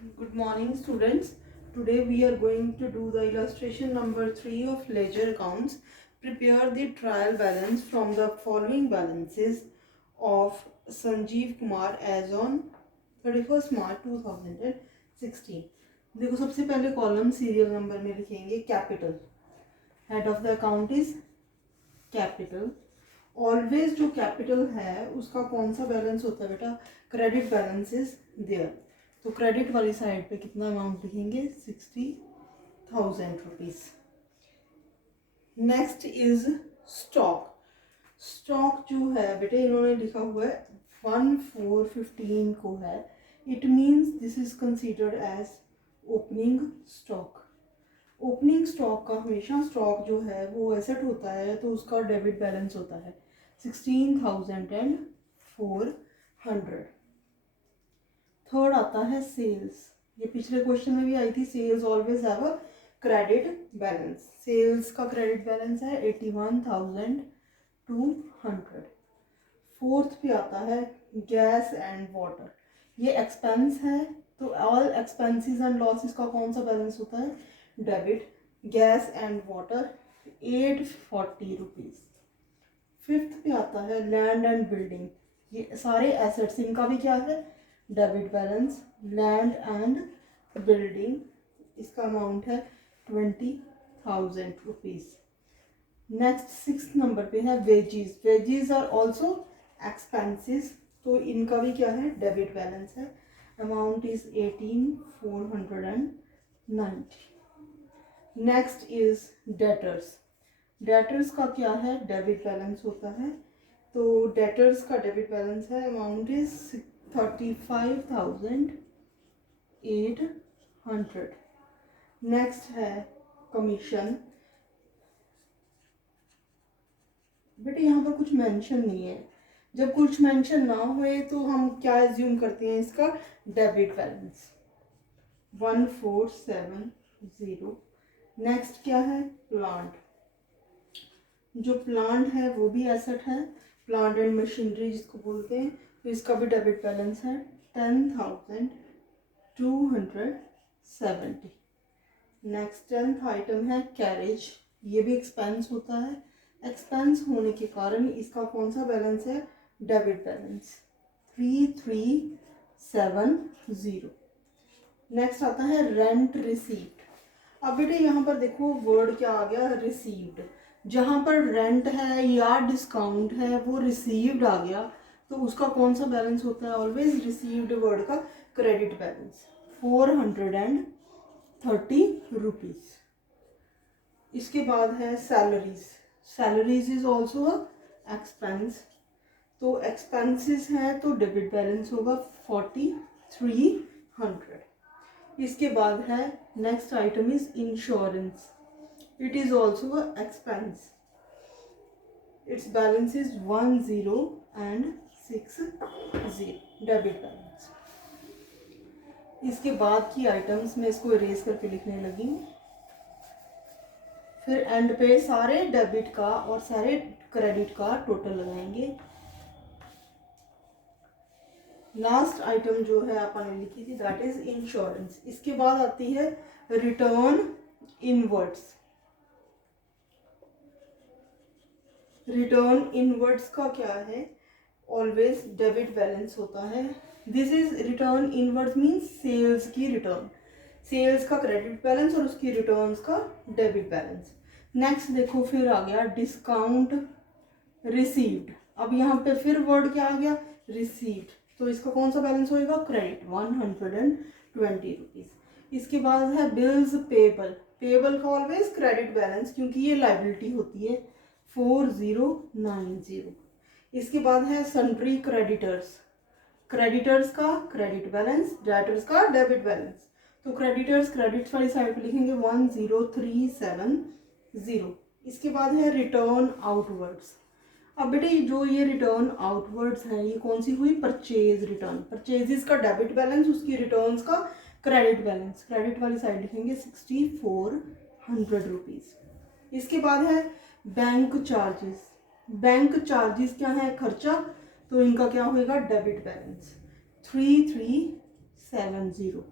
Good morning, students. Today we are going to do the illustration number 3 of ledger accounts. Prepare the trial balance from the following balances of Sanjeev Kumar as on 31st March 2016. देखो, सबसे पहले column serial number में लिखेंगे capital. Head of the account is capital. Always जो capital है उसका कौन सा बैलेंस होता है बेटा? Credit balance is there. तो क्रेडिट वाली साइड पे कितना अमाउंट लिखेंगे? 60,000 rupees. Next is stock. Stock जो है बेटे इन्होंने लिखा हुआ है 1/4/15 को है. It means this is considered as opening stock. Opening stock का हमेशा स्टॉक जो है वो एसेट होता है तो उसका डेबिट बैलेंस होता है 16,400. थर्ड आता है सेल्स. ये पिछले क्वेश्चन में भी आई थी. Sales always have a credit balance. Sales का क्रेडिट बैलेंस है 81,200. फोर्थ पे आता है गैस एंड वाटर. ये एक्सपेंस है तो ऑल एक्सपेंसेस एंड लॉसेस का कौन सा बैलेंस होता है? Debit. Gas and water 840 rupees. Fifth पे आता है लैंड एंड बिल्डिंग. ये सारे एसेट्स, इनका भी क्या है? Debit balance. Land and building, इसका अमाउंट है 20,000 रुपीज. नेक्स्ट सिक्स नंबर पे है wages. Wages are also expenses तो इनका भी क्या है? डेबिट बैलेंस है. Amount is 18,490. Next is debtors. Debtors का क्या है? डेबिट बैलेंस होता है. तो डेटर्स का डेबिट बैलेंस है. Amount is 35,800. नेक्स्ट है कमीशन. बेटे यहाँ पर कुछ मेंशन नहीं है. जब कुछ मेंशन ना हुए तो हम क्या एज्यूम करते हैं? इसका डेबिट बैलेंस 1470. नेक्स्ट क्या है? प्लांट. जो प्लांट है वो भी एसेट है. प्लांट एंड मशीनरी जिसको बोलते हैं, तो इसका भी डेबिट बैलेंस है 10,270. नेक्स्ट 10th आइटम है कैरेज. ये भी एक्सपेंस होता है. एक्सपेंस होने के कारण इसका कौन सा बैलेंस है? Debit balance 3370. नेक्स्ट आता है रेंट रिसीप्ट. अब बेटे यहाँ पर देखो वर्ड क्या आ गया? रिसीव्ड. जहाँ पर रेंट है या डिस्काउंट है वो रिसीव्ड आ गया तो उसका कौन सा बैलेंस होता है? ऑलवेज रिसीव्ड वर्ड का क्रेडिट बैलेंस 430 रुपीज. इसके बाद है salaries. Salaries is also expense. तो एक्सपेंसेस है तो डेबिट बैलेंस होगा 4,300. इसके बाद है next item is insurance. It is also expense. It's balance is 10 and 60 debit balance. इसके बाद की आइटम्स में इसको इरेज करके लिखने लगी हूँ. फिर एंड पे सारे डेबिट का और सारे क्रेडिट का टोटल लगाएंगे. लास्ट आइटम जो है आपने लिखी थी दैट इज इंश्योरेंस. इसके बाद आती है रिटर्न इनवर्ड्स. रिटर्न इनवर्ड्स का क्या है? ऑलवेज डेबिट बैलेंस होता है. This is return inwards means sales की रिटर्न. सेल्स का क्रेडिट बैलेंस और उसकी रिटर्न्स का डेबिट बैलेंस. नेक्स्ट देखो फिर आ गया डिस्काउंट रिसीव्ड. अब यहाँ पे फिर वर्ड क्या आ गया? रिसीव्ड. तो इसका कौन सा बैलेंस होएगा? Credit 120 rupees. इसके बाद है बिल्स पेबल. पेबल का ऑलवेज क्रेडिट बैलेंस क्योंकि ये लाइबिलिटी होती है 4090. इसके बाद है सन्ड्री क्रेडिटर्स. क्रेडिटर्स का क्रेडिट बैलेंस, डेटर्स का डेबिट बैलेंस. तो क्रेडिटर्स क्रेडिट वाली साइड पे लिखेंगे 10370. इसके बाद है रिटर्न आउटवर्ड्स. अब बेटे जो ये रिटर्न आउटवर्ड्स है ये कौन सी हुई? Purchase return. परचेजेस का डेबिट बैलेंस, उसकी रिटर्न्स का क्रेडिट बैलेंस. क्रेडिट वाली साइड लिखेंगे 6400 रुपीज. इसके बाद है बैंक चार्जेस. बैंक चार्जेस क्या है? खर्चा. तो इनका क्या होएगा? Debit balance 3370.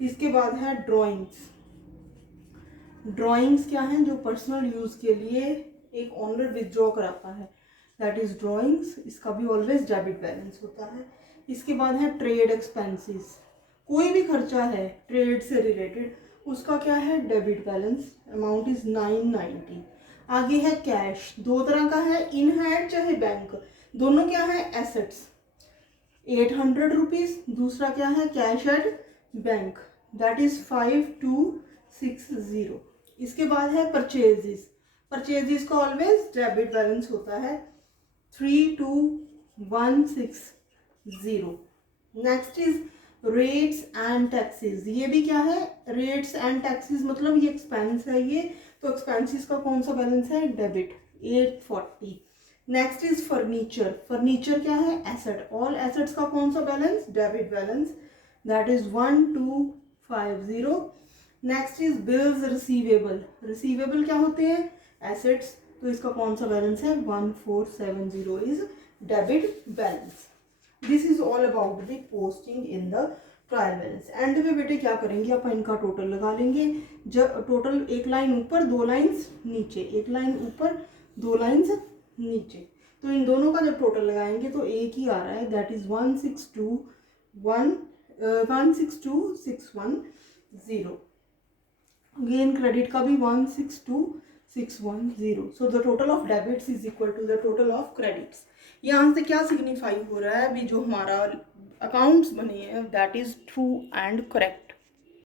इसके बाद है ड्राइंग्स। ड्राइंग्स क्या है, जो पर्सनल यूज़ के लिए एक ओनर विथड्रॉ कराता है, दैट इज ड्राइंग्स। इसका भी ऑलवेज डेबिट बैलेंस होता है। इसके बाद है ट्रेड एक्सपेंसेस, कोई भी खर्चा है ट्रेड से रिलेटेड उसका क्या है, डेबिट बैलेंस, अमाउंट इज 990। आगे है कैश, दो तरह का है, इन हैंड चाहे बैंक, दोनों क्या है, एसेट्स, 800 रुपीज। दूसरा क्या है, cash at bank, that is 5260। इसके बाद है परचेजेस। परचेजेस का ऑलवेज डेबिट बैलेंस होता है 32160। Next is rates and taxes. ये भी क्या है, रेट्स एंड टैक्सेस मतलब ये एक्सपेंस है ये, तो एक्सपेंसेस का कौन सा बैलेंस है, debit, 840। Next is furniture. Furniture क्या है, एसेट, ऑल एसेट्स का कौन सा balance, debit balance, that is 1250। Next is bills receivable. Receivable क्या होते हैं, एसेट्स, तो इसका कौन सा बैलेंस है, 1470 is debit balance. This is all about the posting in the trial balance. And में बेटे क्या करेंगे, आप इनका टोटल लगा लेंगे। जब टोटल एक लाइन ऊपर दो लाइंस नीचे, एक लाइन ऊपर दो लाइंस नीचे, तो इन दोनों का जब टोटल लगाएंगे तो एक ही आ रहा है, दैट इज 162610। अगेन क्रेडिट का भी 162610। So the total of debits is equal to the total of credits. यहाँ से क्या सिग्निफाई हो रहा है, अभी जो हमारा अकाउंट्स बने हैं that is true and correct.